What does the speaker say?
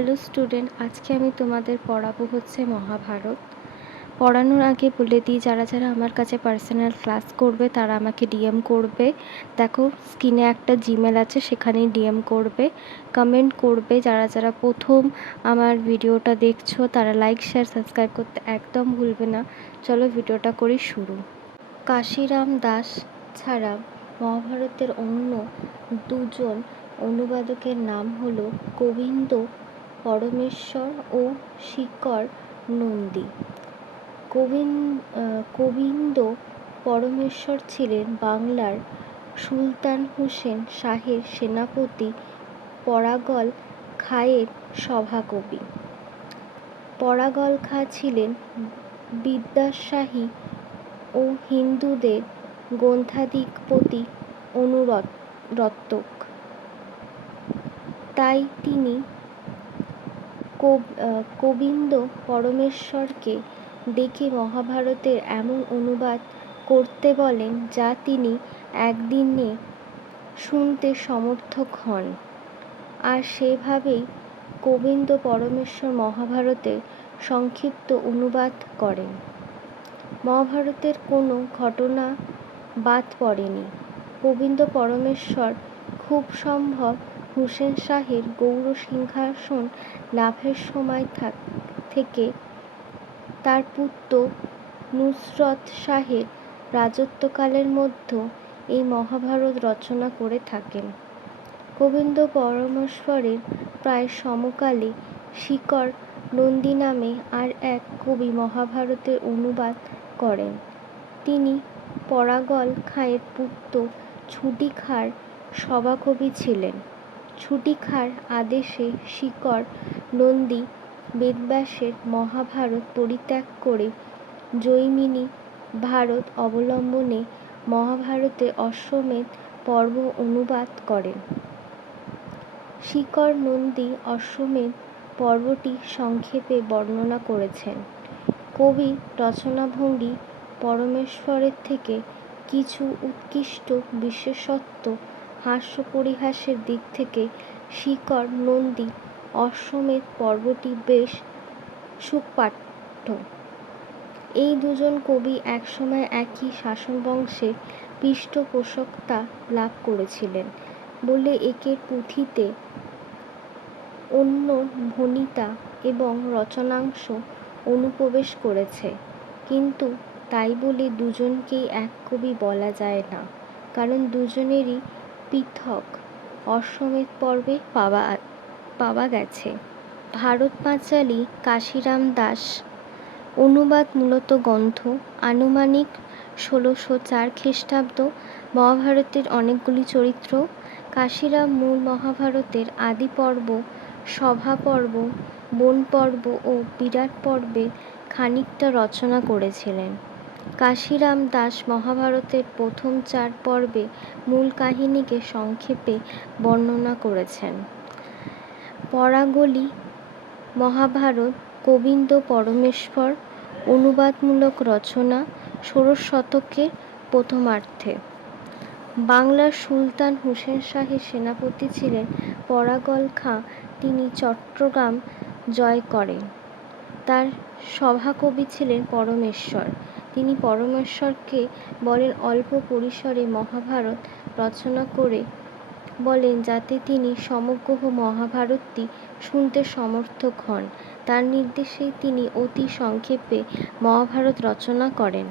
Hello student, আজকে আমি তোমাদের পড়াবো হচ্ছে মহাভারত। পড়ানোর আগে বলে দিই, যারা যারা আমার কাছে পার্সোনাল ক্লাস করবে তারা আমাকে ডিএম করবে। দেখো স্ক্রিনে একটা জিমেল আছে, সেখানেই ডিএম করবে, কমেন্ট করবে। যারা যারা প্রথম আমার ভিডিওটা দেখছো তারা লাইক শেয়ার সাবস্ক্রাইব করতে একদম ভুলবে না। চলো ভিডিওটা করি শুরু। কাশিরাম দাস ছাড়া মহাভারতের অন্য দুজন অনুবাদকের নাম হলো গোবিন্দ পরমেশ্বর ও শিকর নন্দী। গোবিন্দ পরমেশ্বর ছিলেন বাংলার সুলতান হোসেন শাহের সেনাপতি পরাগল খাঁয়ের সভাকবি। পরাগল খাঁ ছিলেন বিদ্যাসাহী ও হিন্দুদের গ্রন্থাধিপতি অনুরত্তক। তাই তিনি গোবিন্দ পরমেশ্বরকে ডেকে মহাভারতের এমন অনুবাদ করতে বলেন যা তিনি একদিনে শুনতে সমর্থক হন, আর সেভাবেই গোবিন্দ পরমেশ্বর মহাভারতের সংক্ষিপ্ত অনুবাদ করেন। মহাভারতের কোনো ঘটনা বাদ পড়েনি। গোবিন্দ পরমেশ্বর খুব সম্ভব হুসেন শাহের গৌড় সিংহাসন লাভের সময় থেকে তার পুত্র নুসরত শাহের রাজত্বকালের মধ্যে এই মহাভারত রচনা করে থাকেন। গোবিন্দ পরমেশ্বরের প্রায় সমকালে শিকর নন্দী নামে আর এক কবি মহাভারতের অনুবাদ করেন। তিনি পরাগল খাঁয়ের পুত্র ছুটি খাঁর সভাকবি ছিলেন। ছুটি খাঁর আদেশে শিকর নন্দী বেদব্যাসের মহাভারত পরিত্যাগ করে জৈমিনী ভারত অবলম্বনে মহাভারতের অশ্বমেধ পর্ব অনুবাদ করেন। শিকর নন্দী অশ্বমেধ পর্বটি সংক্ষেপে বর্ণনা করেছেন। কবির রচনাভঙ্গি পরমেশ্বরের থেকে কিছু উৎকৃষ্ট, বিশেষত হাস্য পরিহাসের দিক থেকে শিকর নন্দী অশ্বমেধ পর্বটি বেশ সুপাঠ্য। এই দুজন কবি একসময় একই শাসনবংশের পৃষ্ঠপোষকতা লাভ করেছিলেন বলে একের পুঁথিতে অন্য ভণিতা এবং রচনাংশ অনুপ্রবেশ করেছে, কিন্তু তাই বলে দুজনকেই এক কবি বলা যায় না, কারণ দুজনেরই পৃথক অশ্বমেধ পর্বে পাওয়া গেছে। ভারত পাঁচালী কাশিরাম দাস অনুবাদ মূলত গ্রন্থ আনুমানিক 1604 খ্রিস্টাব্দ। মহাভারতের অনেকগুলি চরিত্র। কাশিরাম মূল মহাভারতের আদি পর্ব, সভা পর্ব, বন পর্ব ও বিরাট পর্বে খানিকটা রচনা করেছিলেন। কাশিরাম দাস মহাভারতের প্রথম 4 পর্বে মূল কাহিনীকে সংক্ষেপে বর্ণনা করেছেন। পরাগলি মহাভারত গোবিন্দ পরমেশ্বর অনুবাদমূলক রচনা 16 শতকের প্রথমার্ধে। বাংলার সুলতান হোসেন শাহের সেনাপতি ছিলেন পরাগল খাঁ। তিনি চট্টগ্রাম জয় করেন। তার সভাকবি ছিলেন পরমেশ্বর। তিনি পরমেশ্বরকে বলেন অল্প পরিসরে মহাভারত রচনা করে বলেন যাতে তিনি সমগ্র মহাভারতটি শুনতে সমর্থক হন। তার নির্দেশেই তিনি অতি সংক্ষেপে মহাভারত রচনা করেন।